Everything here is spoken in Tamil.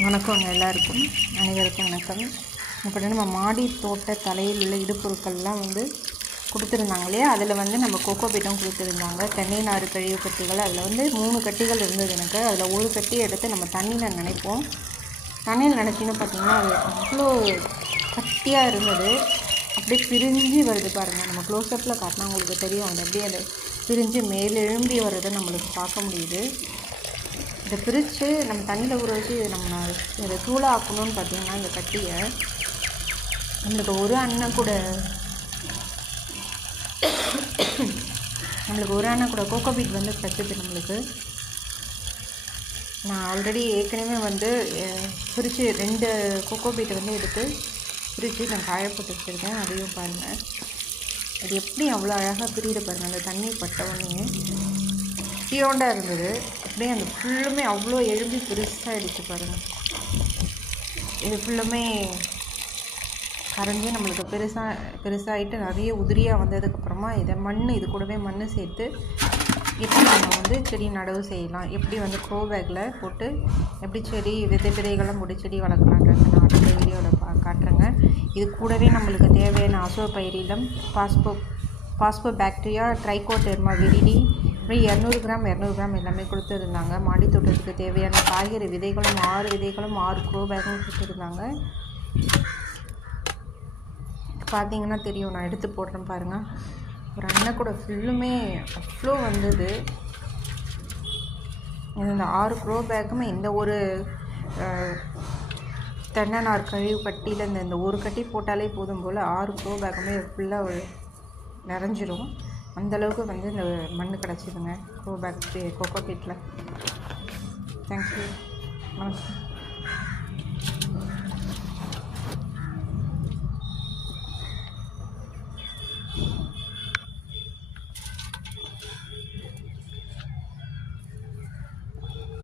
வணக்கங்க எல்லாருக்கும், அனைவருக்கும் வணக்கம். இப்போ நம்ம மாடி தோட்ட தலையில் உள்ள இடுப்பொருட்கள்லாம் கொடுத்துருந்தாங்க இல்லையா, அதில் நம்ம கோகோ பீட்டும் கொடுத்துருந்தாங்க. தென்னை நாறு கழிவு கட்டிகள் அதில் 3 கட்டிகள் இருந்தது எனக்கு. அதில் ஒரு கட்டி எடுத்து நம்ம தண்ணியில் நினைப்போம். தண்ணியில் நினச்சின்னு பார்த்திங்கன்னா அது அவ்வளோ கட்டியாக இருந்தது. அப்படியே பிரிஞ்சு வருது பாருங்கள். நம்ம க்ளோஸ்அப்பில் காட்டினா உங்களுக்கு தெரியும். அது அப்படியே அதை பிரிஞ்சு மேலெழும்பி வர்றதை நம்மளுக்கு பார்க்க முடியுது. இதை பிரித்து நம்ம தண்ணியில் ஊற வச்சு நம்ம இதை தூளாக ஆக்கணும்னு பார்த்திங்கன்னா இந்த கட்டியை நம்மளுக்கு ஒரு அண்ணன் கூட கோகோ பீட் கிடச்சிது நம்மளுக்கு. நான் ஆல்ரெடி ஏற்கனவே பிரித்து 2 கோகோ பீட்டை எடுத்து பிரித்து நான் காயப்பட்டு வச்சுருக்கேன். அதையும் பாருங்கள். அது எப்படி அவ்வளோ அழகாக பிரியுது பாருங்கள். அந்த தண்ணி பட்ட உடனே குட்டியோண்டாக இருந்தது. அப்படியே அந்த ஃபுல்லுமே அவ்வளோ எழும்பி பெருசாகிடுச்சு பாருங்கள். இது ஃபுல்லுமே கரைஞ்சி நம்மளுக்கு பெருசாகிட்டு நிறைய உதிரியாக வந்ததுக்கப்புறமா இது கூடவே மண் சேர்த்து எப்படி நம்ம செடி நடவு செய்யலாம், எப்படி க்ரோ பேக்கில் போட்டு எப்படி செடி விதைகளை முடி செடி வளர்க்கலான்றது நான் அடுத்த வீடியோவில் காட்டுறேங்க. இது கூடவே நம்மளுக்கு தேவையான அசோபைரிலம், பாஸ்போபாக்டீரியா, ட்ரைகோடெர்மா விரிடி, இப்படி 200 கிராம் எல்லாமே கொடுத்துருந்தாங்க. மாடி தோட்டத்துக்கு தேவையான காய்கறி விதைகளும் 6 விதைகளும் 6 க்ரோ பேக்கும் கொடுத்துருந்தாங்க. பார்த்தீங்கன்னா தெரியும், நான் எடுத்து போடுறேன் பாருங்கள். ஒரு அண்ணன் கூட ஃபுல்லுமே அவ்வளோ வந்தது. இந்த 6 க்ரோ பேக்குமே இந்த ஒரு தென்னை நார் கழிவு கட்டியில் இந்த ஒரு கட்டி போட்டாலே போதும் போல் 6 க்ரோ பேக்குமே ஃபுல்லாக நிறைஞ்சிரும். அந்தளவுக்கு இந்த மண் கிடச்சிதுங்க கோகோ பீட்டில். தேங்க்யூ. வணக்கம்.